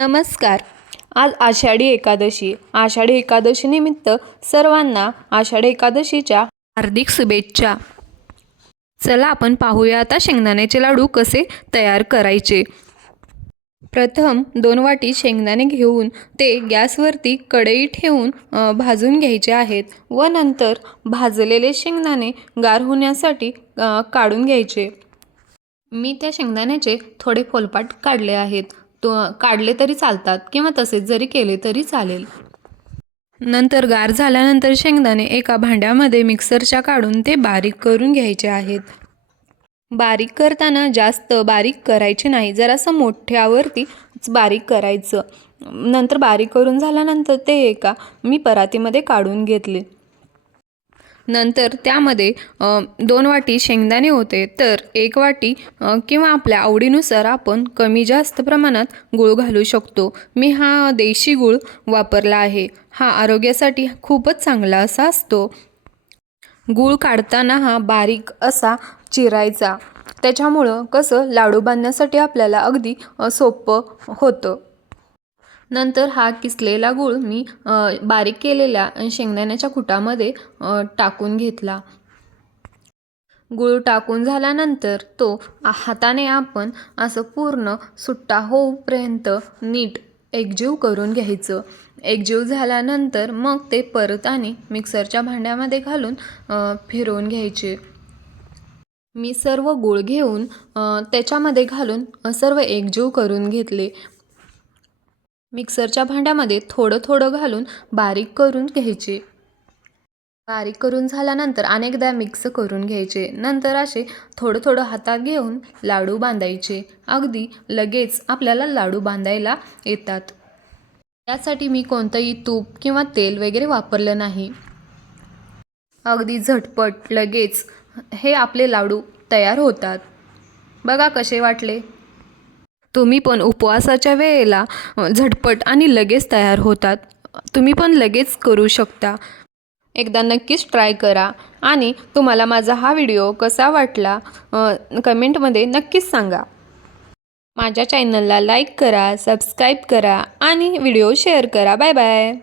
नमस्कार. आज आषाढी एकादशी. आषाढी एकादशीनिमित्त सर्वांना आषाढी एकादशीच्या हार्दिक शुभेच्छा. चला आपण पाहूया आता शेंगदाण्याचे लाडू कसे तयार करायचे. प्रथम दोन वाटी शेंगदाणे घेऊन ते गॅसवरती कढई ठेवून भाजून घ्यायचे आहेत व नंतर भाजलेले शेंगदाणे गार होण्यासाठी काढून घ्यायचे. मी त्या शेंगदाण्याचे थोडे फोलपाट काढले आहेत. तो काढले तरी चालतात किंवा तसेच जरी केले तरी चालेल. नंतर गार झाल्यानंतर शेंगदाणे एका भांड्यामध्ये मिक्सरच्या काढून ते बारीक करून घ्यायचे आहेत. बारीक करताना जास्त बारीक करायचे नाही जरासं मोठ्यावरती बारीक करायचं. नंतर बारीक करून झाल्यानंतर ते एका मी परातीमध्ये काढून घेतले. नंतर त्यामध्ये दोन वाटी शेंगदाणे होते. तर एक वाटी किंवा आपल्या आवडीनुसार आपण कमी जास्त प्रमाणात गूळ घालू शकतो. मी हा देशी गूळ वापरला आहे. हा आरोग्यासाठी खूपच चांगला असा असतो. गूळ काढताना हा बारीक असा चिरायचा. त्याच्यामुळं कसं लाडू बांधण्यासाठी आपल्याला अगदी सोपं होतं. नंतर हा किसलेला गूळ मी बारीक केलेल्या शेंगदाण्याच्या कुटामध्ये टाकून घेतला. गूळ टाकून झाल्यानंतर तो हाताने आपण असं पूर्ण सुट्टा होऊपर्यंत नीट एकजीव करून घ्यायचं. एकजीव झाल्यानंतर मग ते परत आणि मिक्सरच्या भांड्यामध्ये घालून फिरवून घ्यायचे. मी सर्व गूळ घेऊन त्याच्यामध्ये घालून सर्व एकजीव करून घेतले. मिक्सरच्या भांड्यामध्ये थोडं थोडं घालून बारीक करून घ्यायचे. बारीक करून झाल्यानंतर अनेकदा मिक्स करून घ्यायचे. नंतर असे थोडं थोडं हातात घेऊन लाडू बांधायचे. अगदी लगेच आपल्याला लाडू बांधायला येतात. यासाठी मी कोणतंही तूप किंवा तेल वगैरे वापरलं नाही. अगदी झटपट लगेच हे आपले लाडू तयार होतात. बघा कसे वाटले? तुम्ही पण उपवासाच्या वेळेला झटपट आणि लगेच तयार होतात. तुम्ही पण लगेच करू शकता. एकदा नक्कीच ट्राय करा. आणि तुम्हाला माझा हा व्हिडिओ कसा वाटला कमेंटमध्ये नक्कीच सांगा. माझ्या चॅनलला लाईक करा सबस्क्राईब करा आणि व्हिडिओ शेअर करा. Bye bye.